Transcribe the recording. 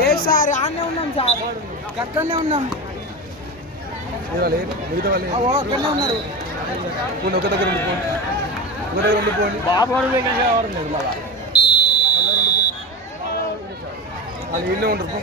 లేదు సార్ ఆడనే ఉన్నాం సార్, అక్కడనే ఉన్నాం. అక్కడనే ఉన్నారు. ఒక దగ్గర ఉండిపోండి. బాబు లేదు మళ్ళా వాళ్ళు ఇల్లే ఉంటారు.